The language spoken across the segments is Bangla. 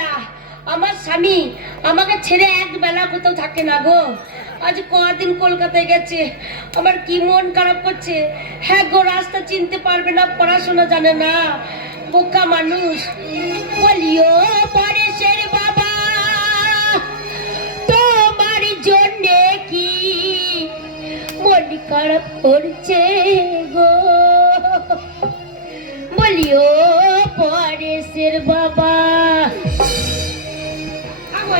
না, আমার স্বামী আমাকে ছেড়ে এক বেলা কোথাও থাকে না গো। আজ কদিন কলকাতায় গেছে, আমার কি মন খারাপ করছে। হ্যাঁ গো, রাস্তা চিনতে পারবে না, পড়াশোনা জানে না, বোকা মানুষ। বলিও পরেশের বাবা, তোমার জন্য কি মন খারাপ করছে গো। বলিও পরেশের বাবা।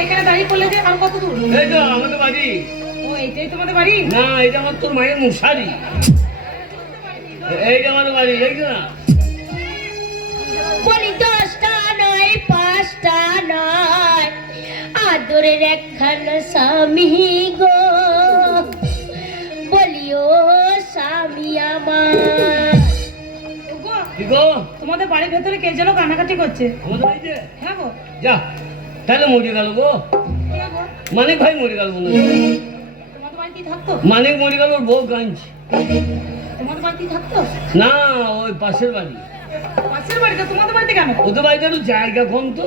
এখানে দাঁড়িয়ে পড়লে যে আর কত দূর? এই তো আমাদের বাড়ি। ও এইটাই তোমাদের বাড়ি? না, এটা আমার তোর মায়ের মশারি। এইটা আমাদের বাড়ি, এই না? বলি 10টা নয় 5টা নয়, আদরের একখানা স্বামী গো। বলিও স্বামী আমার। ওগো, কি গো? তোমাদের বাড়ির ভেতরে কে যেন কানাকাটি করছে। আমাদের বাড়িতে? হ্যাঁ গো। যা, তাহলে মরে গেল গো। কে গো? মানিক ভাই মরে গেল মনে হয়। তোমাদের বাড়িতেই থাকতো? মানিক মরে গেল, ওর বউ কাঁদছে। তোমাদের বাড়িতেই থাকতো? না, ওই পাশের বাড়ি। পাশের বাড়িতে? তোমাদের বাড়িতে কেন? ওদের বাড়িতে একটু জায়গা কম তো,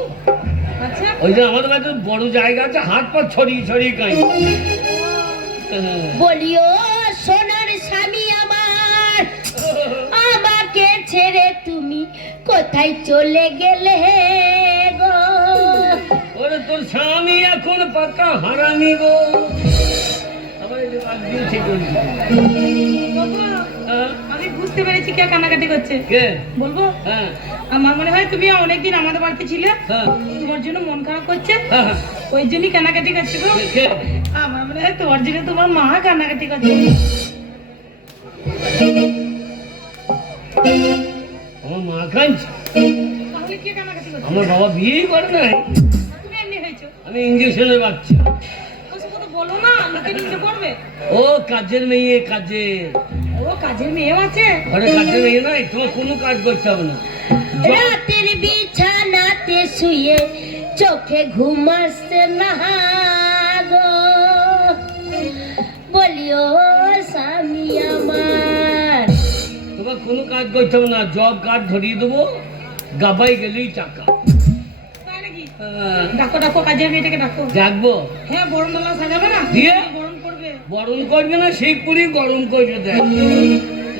আচ্ছা। ওই যে আমাদের বাড়িতে বড় জায়গা আছে, হাত পা ছড়িয়ে ছড়িয়ে কাঁদছে। বলিও সোনার স্বামী আমার, আমাকে ছেড়ে তুমি কোথায় চলে গেলে গো। ওরে তোর স্বামী এখন পাকা হারামি গো। আবার এই যে বাদ দিয়েছে করছি। ওগো, হ্যাঁ? আমি বুঝতে পেরেছি কে কানাকাটি করছে। কে? বলবো? হ্যাঁ আমার মনে হয় তুমি অনেকদিন আমাদের বাড়িতে ছিলে, হ্যাঁ তোমার জন্য মন খারাপ করছে, হ্যাঁ। ওই জন্যই কানাকাটি করছে গো। কে? আমার মনে হয় তোমার জন্য তোমার মা কান্নাকাটি করছে। আমার মা কাঁদছে? তাহলে কে কান্নাকাটি করছে? আমার বাবা বিয়েই করে নাই। তুমি এমনি হয়েছো? আমি ইঞ্জেকশনের বাচ্চা। ওসব কথা বলো না, লোকে নিতে পারবে। ও কাজের মেয়ে, কাজের। ও কাজের মেয়েও আছে? ঘরে কাজের মেয়ে নাই, তোমার কোনো কাজ করতে হবে না। রাতের বিছানাতে শুয়ে চোখে ঘুম আসছে না গো। বলিও স্বামী আমার। তোমার কোনো কাজ করতে হবে না, জব কার্ড ধরিয়ে দেবো, গাবাই গেলেই টাকা। তাই নাকি? হ্যাঁ। ডাকো ডাকো, কাজের মেয়েটাকে ডাকো। ডাকবো? হ্যাঁ, বরণ মালা সাজাবে না? দিয়ে? বরণ করবে। বরণ করবে না, সেই পুরি গরম করবে। দেখ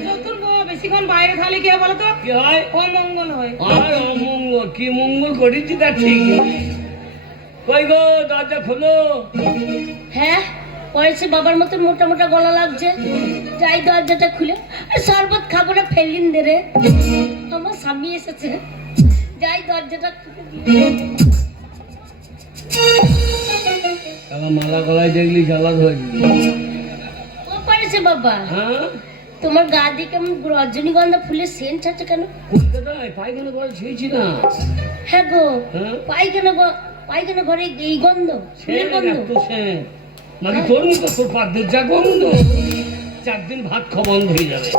নতুন বউ বেশিক্ষণ বাইরে থাকলে কি হয় বলো তো? কি হয়? অমঙ্গল হয়। আর অমঙ্গল কি মঙ্গল করেছি তা ঠিক নেই। কই গো, দরজা খোলো। হ্যাঁ, পয়সা বাবার মতন মোটা মোটা গলা লাগছে, যাই দরজাটা খুলে। আর শরবত খাবো না, ফেলিন দে রে, আমার স্বামী এসেছে, যাই দরজাটা খুলে দিয়ে। তাহলে মালা গলায় দেখলি জ্বালা ধরবি। ও পয়সা বাবা, হ্যাঁ, তোমার গা দিয়ে কেমন রজনীগন্ধা ফুলের সেন্ট আছে কেন? কলকাতায় পায়খানা করে শুয়েছি না। হ্যাঁ গো, হ্যাঁ, পায়খানা ঘরে এই গন্ধ, ফুলের গন্ধ। নাকি তোর মতো তোর পাদ্যের যা গন্ধ, 4 দিন ভাত খাওয়া বন্ধ হয়ে যাবে।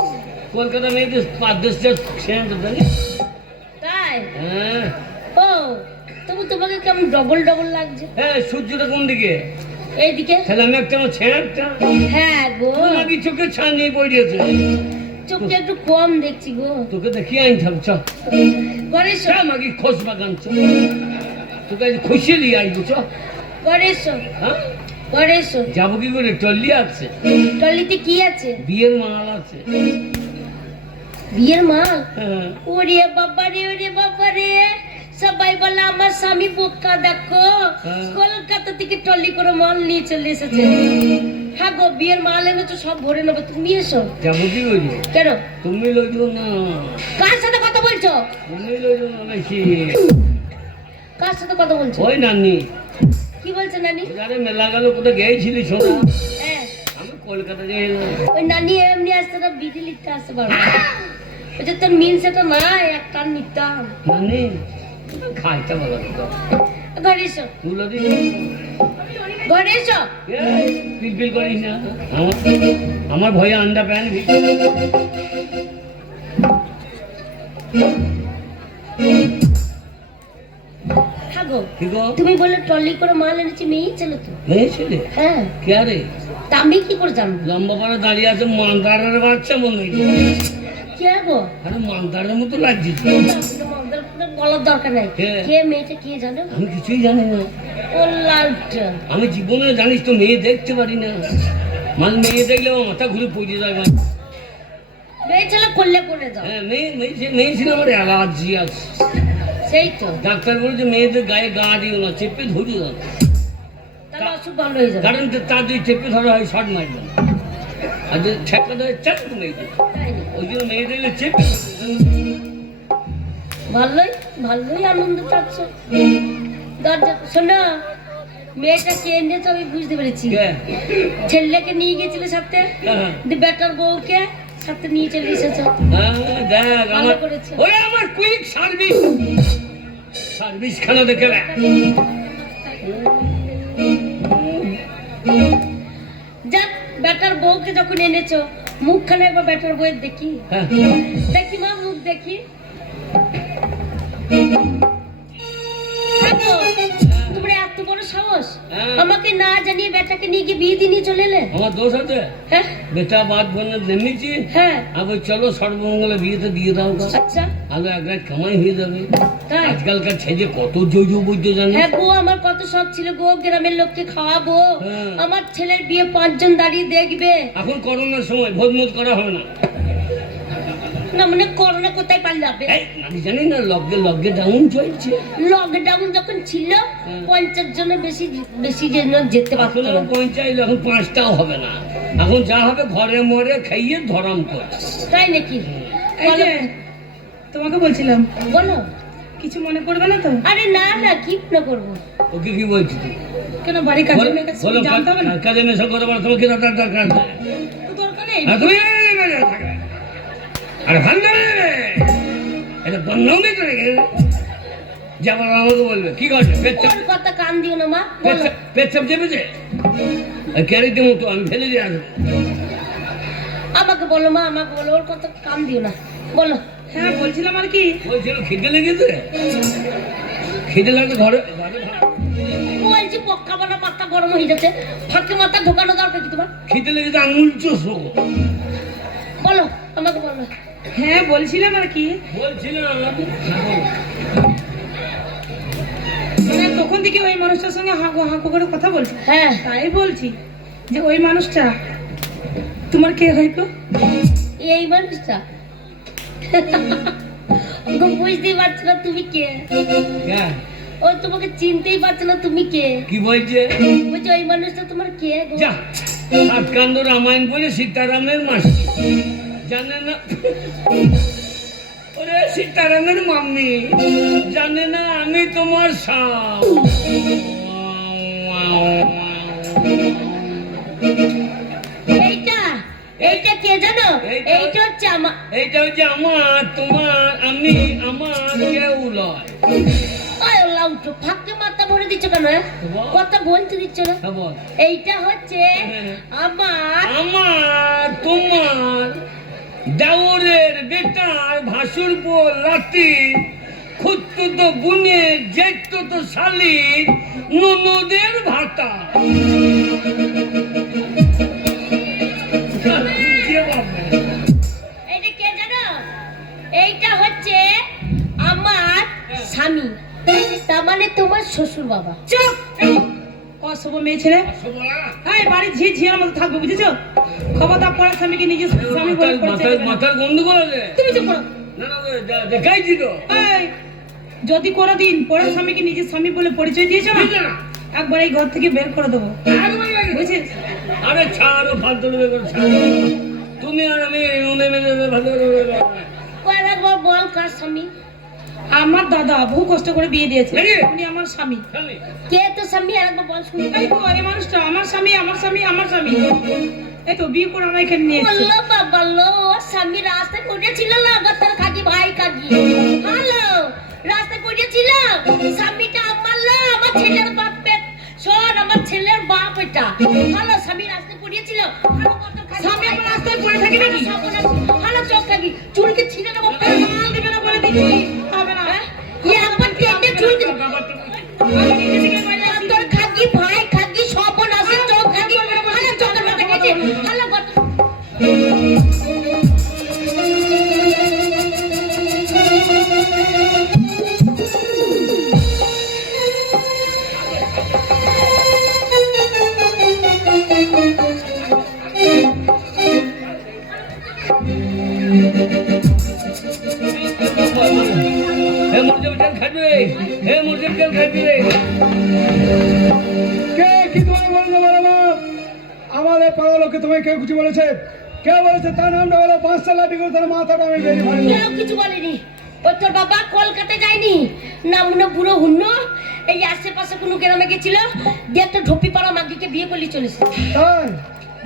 কলকাতা মেয়েদের পাদ্যের যা সেন্ট জানিস? তাই? হ্যাঁ ও, তবু তোমাকে কেমন ডবল ডবল লাগছে। হ্যাঁ, সূর্যটা কোন দিকে? এইদিকে। তাহলে আমি একটা আমার ছেঁড়টা হ্যাঁ গো, নাকি চোখে ছান নিয়ে পড়িয়েছে। চোখটা একটু কম দেখছি গো। তোকে দেখি আইন থাকছ ঘরে এসো, আমাকে খোঁজ বাগান চ, তোকে আজ খুশি দিয়ে আইবো চ। ঘরে এসো, হ্যাঁ, ঘরে এসো। যাবো কি করে? টল্লি আছে, টলিতে কি আছে? বিয়ের মাল আছে। বিয়ের মাল? হ্যাঁ, ওরে বাবা রে, ওরে বাবা রে, সবাই বলে আমার স্বামী বোকা, দেখো হ্যাঁ। কলকাতা থেকে টলি করে মাল নিয়ে চলে এসেছে। হ্যাঁ গো, বিয়ের মাল এনেছো, সব ভরে নেবো, তুমি এসো। যাবো কি করে? কেন? তুমি লইছো না, কার সাথে কথা বলছো? তুমি লইছো না নাকি? কার সাথে কথা বলছো? ওই নানি, কি বলছে নানি? আরে মেলা গেল, কোথায় গিয়েছিলি শোনা? হ্যাঁ, আমি কলকাতা যাই না। ওই নানি এমনি আসতে না, বিধি লিখতে আসতে পারবো। বলছে তোর মিন সেটা না, এক কান নিতাম। নানি খাইতে বলো তো, ঘরে এসো, তুলো দিই ঘরে এসো। পিলপিল করিস না। আমার ভয়ে আন্ডা প্যান হ্যাঁ গো, কি গো? তুমি বলে ট্রলি করে মাল এনেছি, মেয়ে ছিল তো। মেয়ে ছেলে? হ্যাঁ, কে রে? তা আমি কি করে জানবো? লম্বা পাড়া দাঁড়িয়ে আছে, মান্দারের বাচ্চা মনে হয়েছে। কে গো? আরে মান্দারের মতো লাগছে। গলা বলার দরকার নাই। হ্যাঁ। কে মেয়েটা কে জানো? আমি কিছুই জানি না। ও লালটা। আমি জীবনে জানিস তো মেয়ে দেখতে পারি না, মানে মেয়ে দেখলে আমার মাথা ঘুরে পড়ে যায়। মেয়ে ছেলে করলে করে যাও। হ্যাঁ, মেয়ে ছিল আমার অ্যালার্জি আছে। সেই তো, ডাক্তার বলেছে মেয়েদের গায়ে গা দিও না, চেপে ধরে দাও, তাহলে অসুখ ভালো হয়ে যাবে। কারণ তার যদি চেপে ধরা হয় শর্ট মারবে না, আর যদি ঠেকা ধরে চাপ মেয়েদের, তাই না? ওই জন্য মেয়ে দেখলে চেপে ভালোই ভালোই আনন্দ পাচ্ছ। দরজা শোনো, মেয়েটা কে এনেছো আমি বুঝতে পেরেছি। ছেলেকে নিয়ে গেছিলে সাথে, বেটার বউকে সাথে নিয়ে চলে এসেছো। দেখ ভালো আমার করেছো। ওই আমার কুইক সার্ভিস খানা দেখে না। যাক, বেটার বউকে যখন এনেছো, মুখখানে একবার বেটার বউয়ের দেখি। হ্যাঁ, দেখি মা, মুখ দেখি। দেখো, তোমার এত বড় সাহস, হ্যাঁ। আমাকে না জানিয়ে বেটাকে নিয়ে গিয়ে বিয়ে দিয়ে নিয়ে চলে এলে। আমার দোষ আছে? হ্যাঁ বেটা বাদ বোনে নেমেছি, হ্যাঁ, আবার চলো সর্বমঙ্গলে বিয়েতে দিয়ে দাও গা। আচ্ছা আলো এক রাত কামাই হয়ে যাবে। তাই। আজকালকার ছেলে কত জৈব বৈদ্য জানে। হ্যাঁ গো, আমার কত শখ ছিল গো, গ্রামের লোককে খাওয়াবো। হ্যাঁ। আমার ছেলের বিয়ে 5 জন দাঁড়িয়ে দেখবে। এখন করোনার সময় ভোজমোজ করা হবে না। না মানে করোনা কোথায় পাল্লাবে? এই, আমি জানি না লগে ডাউন চলছে। লকডাউন যখন ছিল, হ্যাঁ। 50 জনের বেশি যেন যেতে পারতো এখনো না। পঞ্চায়েত এখন 5টাও হবে না। এখন যা হবে ঘরে মরে খাইয়ে ধরাম করে। তাই নাকি? এই যে তোমাকে বলছিলাম, বলো। কিছু মনে করবে না তো? আরে না না, কি না করবো। ওকে কি বলছি তুই? কেন বাড়ি কাজে মেয়ে কাছে বলো, জানতে হবে না? কাজে মেশা করে বলো, তোমাকে দরকার দরকার আছে? তো দরকার নেই। আর তুমি আরে ভালো না রে, এটা বন্ধ নেই তো রেখে যাবার আমাকে বলবে কি করছে? ওর কথা কান দিও না মা, বলো। পেচ্ছাপ চেপেছে ক্যারিতে মতো আমি ফেলে দিয়ে আসবো। আমাকে বলো মা, আমাকে বলো, ওর কথা কান দিও না, বলো। হ্যাঁ বলছিলাম আর কি, বলছিল খিদে লেগেছে, খিদে লাগলে ঘরে ঘরে ভাত। বলছি পক্কা বানা পাত্তা গরম হয়ে যাচ্ছে, ফাঁকে মাথা ঢোকানো দরকার কি তোমার? খিদে লেগেছে আঙুল চোষো। বলো, আমাকে বলো। হ্যাঁ বলছিলাম আর কি, বলছিলাম মানে তখন থেকে ওই মানুষটার সঙ্গে হাঁকু হাঁকু করে কথা বলছি, হ্যাঁ, তাই বলছি যে ওই মানুষটা তোমার কে হয়তো? এই মানুষটা ওকে বুঝতেই পারছো না তুমি কে। হ্যাঁ, ও তোমাকে চিনতেই পারছো না তুমি কে। কি বলছে? বলছি ওই মানুষটা তোমার কে গো? যা সাতকান্দ রামায়ণ বলে সীতারামের মাসি জানে না। ওরে সীতারামের মাম্মি জানে না আমি তোমার সাপ। এইটা এইটা কে জানো? এইটা- এইটা হচ্ছে আমার। এইটা হচ্ছে আমার, তোমার, আমি, আমার কেউ লয়। ওই লাউটো ফাঁকে মাথা ভরে দিচ্ছ কেন? কথা বলতে দিচ্ছ না। হ্যাঁ, বল। এইটা হচ্ছে আমার। আমার, তোমার, দেওরের বেটার, ভাসুর বল লাতি, খুঁজতো বুনের, জেঠতো শালির, ননদের ভাতা। এইটা কে জানো? এইটা হচ্ছে আমার স্বামী, তার মানে তোমার শ্বশুর বাবা। চুপ! অশুভ মেয়ে ছেলে, এই বাড়ির ঝি ঝিয়ার মতো থাকবে, বুঝেছো? খবরদার পড়ার স্বামীকে নিজের স্বামী বলে পরিচয় দেবে না। মাথার গন্ডগোল আছে। তুমি চুপ করো। না না, দেখাইছি তো। এই, যদি কোনোদিন পরের স্বামীকে নিজের স্বামী বলে পরিচয় দিয়েছো না, বুঝলে না? একবার এই ঘর থেকে বের করে দেবো, বুঝেছিস? আরে ছাড়ো, ফালতু করে ছাড়ো। তুমি আর আমি ভালো। কয়েকবার বল কার স্বামী? আমার দাদা বহু কষ্ট করে বিয়ে দিয়েছে, নাকি? উনি আমার স্বামী। কে তো স্বামী? আরেকবার বল শুনি। এই গো, এই মানুষটা আমার স্বামী, আমার স্বামী, আমার স্বামী। এই তো বিয়ে করে আমার এখানে নিয়ে এসেছে। বললো বাবা লো, ওর স্বামী রাস্তায় পড়েছিল লাগাতার কাকি ভাই কাকি। হ্যালো, রাস্তায় পড়েছিল, স্বামীটা আমার লো, আমার ছেলের বাপের। শোন, আমার ছেলের বাপ এটা। হ্যালো, স্বামী রাস্তায় পড়েছিল। হ্যালো, কত কাকি স্বামী আমার রাস্তায় পড়ে থাকে নাকি? হ্যালো, চোখ কাকি, চুলকে ছিঁড়ে নেবো। মাল দিবে না বলে দিচ্ছি, হবে না। একবার টেনে চুলকে আমি নিজে থেকে বাইরে আসি। তোর খাকি ভাই খাকি সবন আছে, চোখ খাকি। হ্যালো, চোখের মাথা গেছে। হ্যালো, কত পাদ্যের তেল খাইতে রে। কে কি তোমায় বলছে বলো মা? আমাদের পাড়ার লোককে তোমায় কেউ কিছু বলেছে? কে বলেছে? তার নামটা হলো পাঁচটা লাঠি করে তার মাথাটা আমি বেরিয়ে ভালো। কেউ কিছু বলেনি। ও তোর বাবা কলকাতায় যায়নি, না মনে বুড়ো হুন্ন এই আশেপাশে কোনো গ্রামে গেছিল, দিয়ে একটা ঢোপি পাড়া মাগিকে বিয়ে করলি চলেছে। তাই?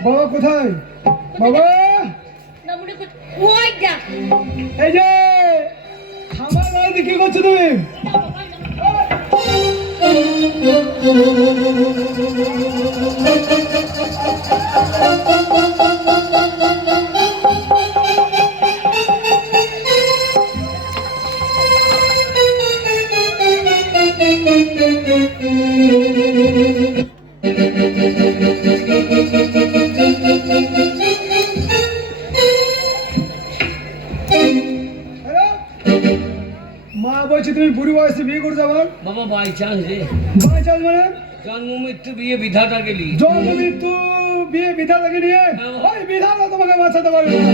বাবা কোথায়? বাবা না মনে কর ওই দেখ। এই যে খাবার বাড়িতে কি করছো তুমি? হ্যালো? মা বলছি তুমি বুড়ি বয়সে বিয়ে করছো আবার? বাবা বাই চান্স রে, বাই চান্স মানে? জন্ম মৃত্যু বিয়ে বিধাতা গেলি। জন্ম মৃত্যু বিয়ে বিধাতাকে নিয়ে ওই বিধাতা তোমাকে বাঁচাতে পারবে না।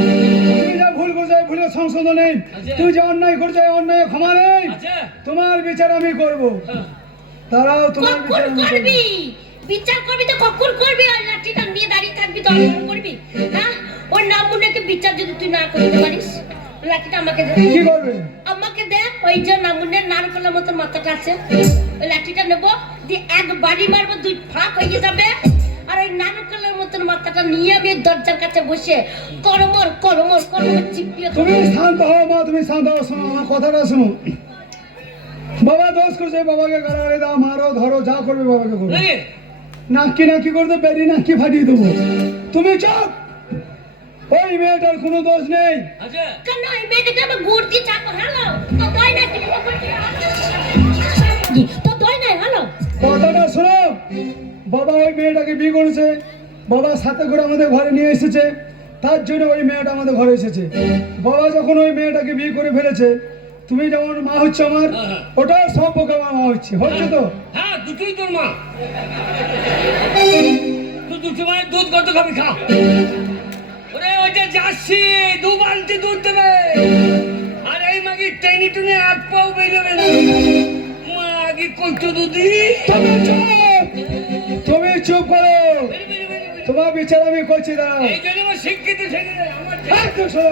তুমি যা ভুল করছো এই ভুলের সংশোধন নেই, আছে। তুমি যে অন্যায় করছো এই অন্যায় ক্ষমা নেই। আচ্ছা তোমার বিচার আমি করব। হ্যাঁ। দাঁড়াও, তোমার বিচার কখন আমি করব। করবি? বিচার করবি তো কখন করবি? আর লাঠিটা নিয়ে দাঁড়িয়ে থাকবি তো আর করবি? হ্যাঁ, ওর নাম মুন্নাকে বিচার যদি তুই না করতে পারিস, লাঠিটা আমাকে দে। কি করবে? আমাকে দে। ওই যে নামুনের নারকলের মতো মাথাটা আছে, ওই লাঠিটা নেবো, দিয়ে এক বাড়ি মারবো, দুই ফাঁক হয়ে যাবে। আর ওই নারকলের মতন মাথাটা নিয়ে আমি ওই দরজার কাছে বসে করমর করমর করমর চিপিয়ে তুমি শান্ত হও মা, তুমি শান্ত হও। শোনো আমার কথাটা শোনো। বাবা দোষ করছে, বাবাকে গালাগালি দাও, মারো, ধরো, যা করবে বাবাকে করবে। নাকি? নাকি নাকি করতে বেরি নাকি ফাটিয়ে দেবো। তুমি চুপ। ওই মেয়েটার কোনো দোষ নেই। আচ্ছা কেন এই মেয়েটাকে আমি গুড় দিয়ে চাপো? হ্যালো, তো দই না কি তো দই নাই? হ্যালো, কথাটা শোনো। বাবা ওই মেয়েটাকে বিয়ে করেছে, বাবা সাথে করে আমাদের ঘরে নিয়ে এসেছে, তার জন্য ওই মেয়েটা আমাদের ঘরে এসেছে। বাবা যখন ওই মেয়েটাকে বিয়ে করে ফেলেছে, তুমি যেমন মা হচ্ছে আমার, হ্যাঁ। ওটাও সম্পর্কে আমার মা হচ্ছে, হচ্ছে তো? হ্যাঁ, দুটোই তোর মা। তুই দুটো মায়ের দুধ কত খাবি খা। ওরে ওই যে যাচ্ছি 2 বালতি দুধ দেবে, আর এই মাগি টেনে টুনে 1 পাও বেরোবে না। মাগি কত দুধি। তুমি চুপ, তুমি চুপ করো। তোমার বিচার আমি করছি, দাঁড়াও। এই জন্য আমার শিক্ষিত ছেলে আমার একদম শোনো।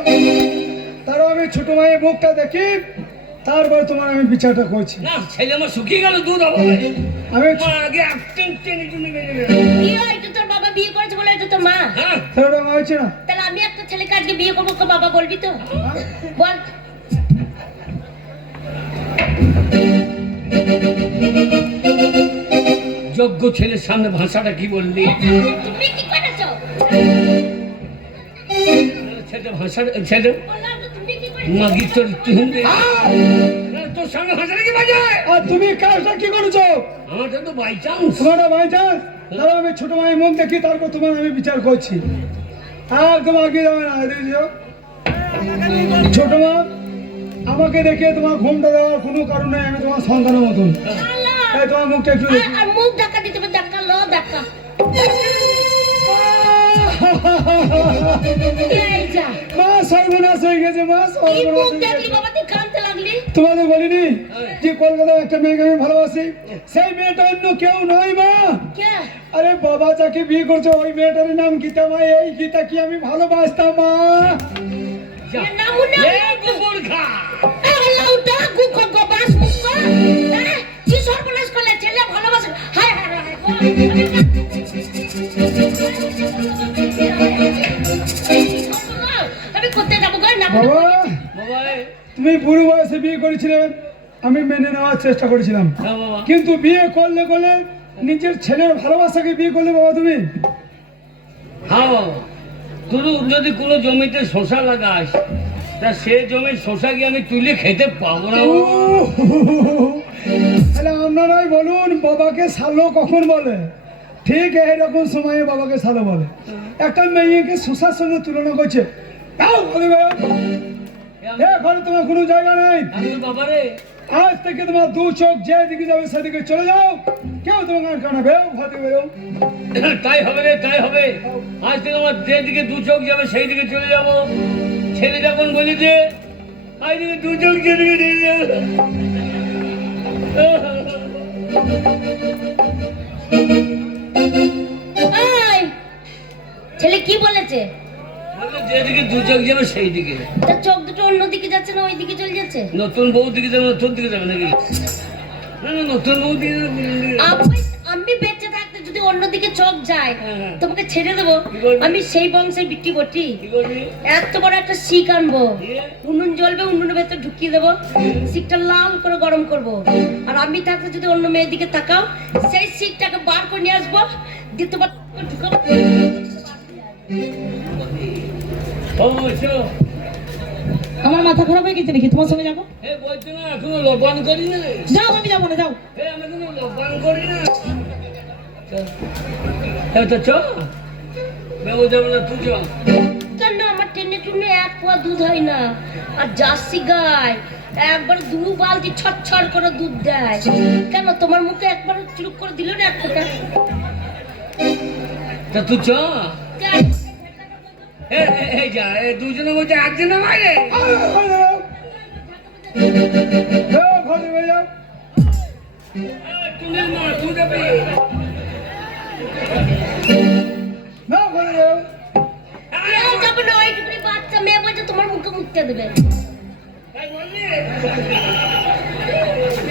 তারও আমি ছোট মায়ের মুখটা দেখি, তারপর তোমার আমি বিচারটা করছি। না ছেলে আমার শুকিয়ে গেল দুধ অভাবে। আমি মা আগে একদম টেনে টুনে বেরোবে। বিয়ে হয়তো তোর বাবা বিয়ে করেছে বলে এটা তোর মা। হ্যাঁ তাহলে মা হচ্ছে না? তাহলে আমি একটা ছেলেকে আজকে বিয়ে করবো, তো বাবা বলবি তো? বল। যোগ্য ছেলের সামনে ভাষাটা কি বললি? তুমি কি করেছো? ছেলে ভাষাটা ছেলে বললাম তো, তুমি কি করেছো? মাগি তোর তোর সামনে ভাষাটা কি বাজায়? আর তুমি কাজটা কি করেছো? আমারটা তো বাই চান্স। তোমার বাই চান্স। তাহলে আমি ছোট মায়ের মুখ দেখি, তারপর তোমার আমি বিচার করছি। আর তোমার কি যাবে না, এদিকে যেও। ছোট মা, আমাকে দেখে তোমার ঘুমটা দেওয়ার কোনো কারণ নেই, আমি তোমার সন্তানের মতন। আল্লাহ। তাই তোমার মুখটা একটু দেখি। আর মুখ ধাক্কা দিতে হবে, ধাক্কা লো ধাক্কা। এই যা। মা সর্বনাশ হয়ে গেছে, মা এই সর্বনাশ মুখ হয়ে দেখলি গেছে। বাবা তুই কাঁদতে লাগলি? তোমাদের বলিনি যে কলকাতায় একটা মেয়েকে আমি ভালোবাসি? সেই মেয়েটা অন্য কেউ নয় মা। কে? আরে বাবা যাকে বিয়ে করছে ওই মেয়েটার নাম গীতা মা। এই গীতা কি আমি ভালোবাসতাম মা? যা। এর নাম মনে এ কুকুর খা। আল্লাহ উঠা গুখ গোবাস মুখ কর। হ্যাঁ, কি সর্বনাশ করলে? ছেলে ভালোবাসে। হায় হায় হায় হায়। আমি কোথায় যাবো গো? না বাবা বাবা এ। তুমি বুড়ো বয়সে বিয়ে করেছিলে, আমি মেনে নেওয়ার চেষ্টা করেছিলাম, হ্যাঁ বাবা। কিন্তু বিয়ে করলে করলে নিজের ছেলের ভালোবাসাকে বিয়ে করলে বাবা তুমি। হ্যাঁ বাবা, তুই যদি কোনো জমিতে শশা লাগাস, তা সে জমির শশা কি আমি তুলে খেতে পাবো না বাবা? তাহলে আপনারাই বলুন বাবাকে সালো কখন বলে? ঠিক এইরকম সময়ে বাবাকে সালো বলে। একটা মেয়েকে শশার সঙ্গে তুলনা করছে। যাও ঘরে বেরো। এ ঘরে তোমার কোনো জায়গা নেই। আমি তো বাবা রে। আজ থেকে তোমার 2 চোখ যেদিকে যাবে সেদিকে চলে যাও, কেউ তোমার কারণে বেরো, ঘর থেকে বেরো। তাই হবে রে, তাই হবে। আজ থেকে আমার যেদিকে 2 চোখ যাবে সেই দিকে চলে যাব। ছেলে যখন বলেছে আজ থেকে 2 চোখ যেদিকে চলে যাবে। এই, ছেলে কি বলেছে? বললো যেদিকে দু চোখ যাবে সেই দিকে। তার চোখ দুটো অন্যদিকে যাচ্ছে না ওই দিকে চলে যাচ্ছে? নতুন বউ দিকে যাবে, নতুন দিকে যাবে নাকি? না না, নতুন বউ দিকে যাবে। আমি বেঁচে থাকতে যদি অন্যদিকে চোখ যায় হ্যাঁ। তোমাকে ছেড়ে দেবো? কি করবি? আমি সেই বংশের বিক্রি করছি। কি করবি? এত বড় একটা শিক আনবো, দিয়ে? উনুন জ্বলবে, উনুনের ভেতর ঢুকিয়ে দেবো, শিকটা লাল করে গরম করব। আর আমি থাকতে যদি অন্য মেয়ের দিকে তাকাও, সেই শিকটাকে বার করে নিয়ে আসবো, দ্বিতীয়বার ঢুকাবো। ও এসো। আমার মাথা খারাপ হয়ে গেছে নাকি? তোমার সঙ্গে যাবো? এ বলছো না এখনো লবণ করি না? যাও, আমি যাবো না, যাও। এ আমি এখনো লবণ করি না। তো চ বেবো যাবো না, তুই চ। কেন আমার টেনে টুনে এক পোয়া দুধ হয় না? আর জার্সি গায় একবার 2 বালতি ছটছট করে দুধ দেয়। কেন তোমার মুখে একবার চুরুক করে দিল না এক ফোঁটা? তা তুই চ। কেন? এই যা, দুজনে বলছে একজনে বাইরে। ঘরে হয়ে যাও। তুমি মা, তুই যাবি। না ঘরে যাও। কেউ যাবে না, ওইটুকুনি বাচ্চা মেয়ে বলছে তোমার মুখে মুখতে দেবে। এই বললি?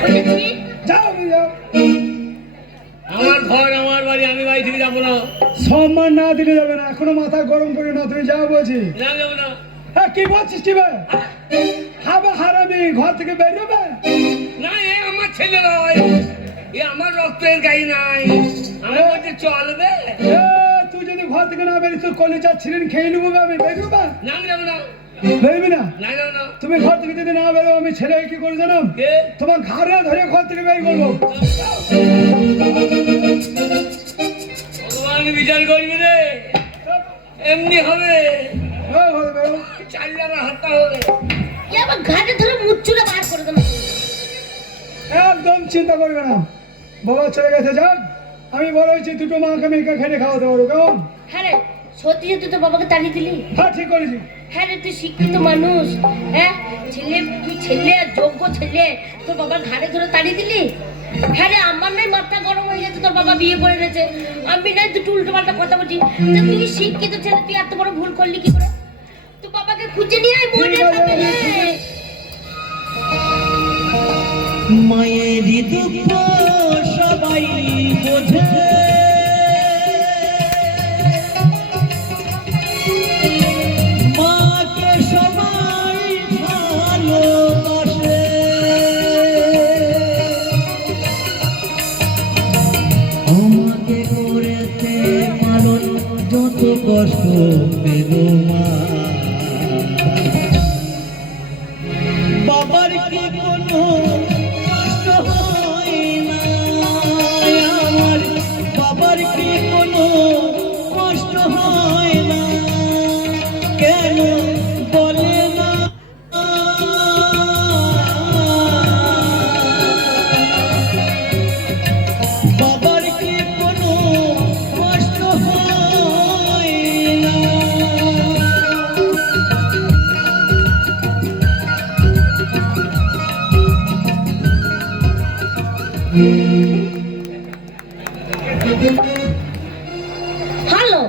বুঝেছি? যাও তুমি যাও। আমার ঘর, আমার বাড়ি, আমি বাড়ি থেকে যাবো না। সম্মান না দিলে যাবে না, এখনো মাথা গরম করে না, তুমি যাও বলছি। না যাবো না। হ্যাঁ কি বলছিস কি ভাই? হাবা হারামি, ঘর থেকে বেরোবে? না, এ আমার ছেলে নয়, এ আমার রক্তের গাই নাই। আমি বলছি চলবে। তুই যদি ঘর থেকে না বেরিস তোর কলেজা ছিলেন খেয়ে নেবো, আমি বেরোবে? না আমি যাবো না। বেরোবি না? না যাবো না। তুমি ঘর থেকে যদি না বেরো, আমি ছেলে কি করে জানো? কে? তোমার ঘাড়ে ধরে ঘর থেকে বের করবো। ভগবান বিচার করবি রে, এমনি হবে। ঘরে বেরো। চাল্লারা হাতা হবে। এ আবার ঘাটে ধরে মুচ্ছুরে বার করে দেবে। একদম চিন্তা করবে না, বাবা চলে গেছে, যাক। আমি বড় হয়েছি, দুটো মাকে মেয়েকে খেটে খাওয়াতে পারবো, কেমন? হ্যাঁ রে, সত্যি যে তুই তো বাবাকে তাড়িয়ে দিলি? হ্যাঁ ঠিক করেছি। হ্যাঁ রে, তুই শিক্ষিত মানুষ, হ্যাঁ ছেলে, তুই ছেলে, যোগ্য ছেলে, তোর বাবার ঘাড়ে ধরে তাড়িয়ে দিলি? হ্যাঁ রে, আমার নাই মাথা গরম হয়ে গেছে, তোর বাবা বিয়ে করে এনেছে, আমি নাই দুটো উল্টো পাল্টা কথা বলছি। তা তুই শিক্ষিত ছেলে, তুই এত বড় ভুল করলি কি করে? তুই বাবাকে খুঁজে নিয়ে আয়, মরে ঠিক আছে, যাবে রে। মায়েরই দুঃখ সবাই বোঝে, মাকে সবাই ভালোবাসে, আমাকে করেছে পালন, যত কষ্ট পেল মা, বাবার কি কোনো কষ্ট হয় না, আমার বাবার কি কোনো কষ্ট হয় না, কেন বলে না? বাবার কি কোনো কষ্ট হয় না? হ্যালো,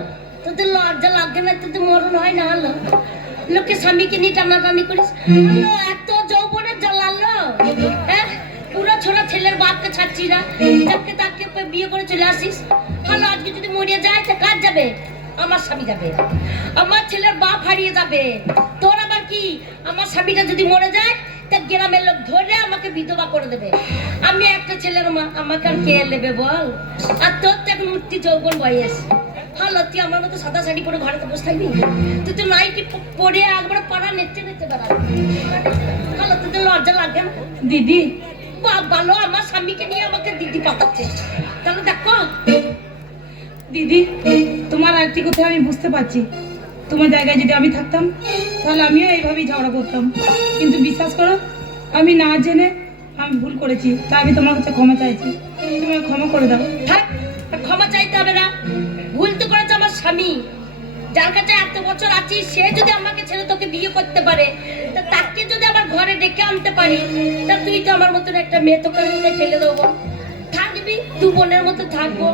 তোদের লজ্জা লাগে না? তোদের মরণ হয় না? হলো, লোকে স্বামীকে নিয়ে টানাটানি করিস। হলো, এত যৌবনের জ্বালালো, হ্যাঁ পুরো ছোড়া ছেলের বাপকে ছাড়ছি না, যাকে তাকে বিয়ে করে চলে আসিস। হলো, আজকে যদি মরিয়ে যায় তা কাজ যাবে? আমার স্বামী যাবে, আমার ছেলের বাপ হারিয়ে যাবে। তোর আবার কি, আমার স্বামীটা যদি মরে যায় তা গ্রামের লোক ধরে আমাকে বিধবা করে দেবে। আমি একটা ছেলের মা, আমাকে আর কে নেবে বল? আর তোর তো এখন উঠতি যৌবন বয়স। হলো, তুই আমার মতো সাদা শাড়ি পরে ঘরে তো বসে থাকবি? তুই তো নাইটি পরে একবার পাড়া নেচে নেচে বেড়াবি। হলো, তোদের লজ্জা লাগে না? দিদি, ভালো, আমার স্বামীকে নিয়ে আমাকে দিদি পাঠাচ্ছে। তাহলে দেখো, দিদি, তোমার একটি কথা আমি বুঝতে পারছি। তোমার জায়গায় যদি আমি থাকতাম তাহলে আমিও এইভাবেই ঝগড়া করতাম, কিন্তু বিশ্বাস করো আমি না জেনে আমি ভুল করেছি, তাই আমি তোমার কাছে ক্ষমা চাইছি, তুমি আমাকে ক্ষমা করে দাও। থাক, আর ক্ষমা চাইতে হবে না। ভুল তো করেছে আমার স্বামী, যার কাছে এত বছর আছি, সে যদি আমাকে ছেড়ে তোকে বিয়ে করতে পারে, তা তাকে যদি আমার ঘরে ডেকে আনতে পারি, তা তুই তো আমার মতন একটা মেয়ে, তোকে আমি ফেলে দেবো? থাক, দু বোনের মতো থাকবো।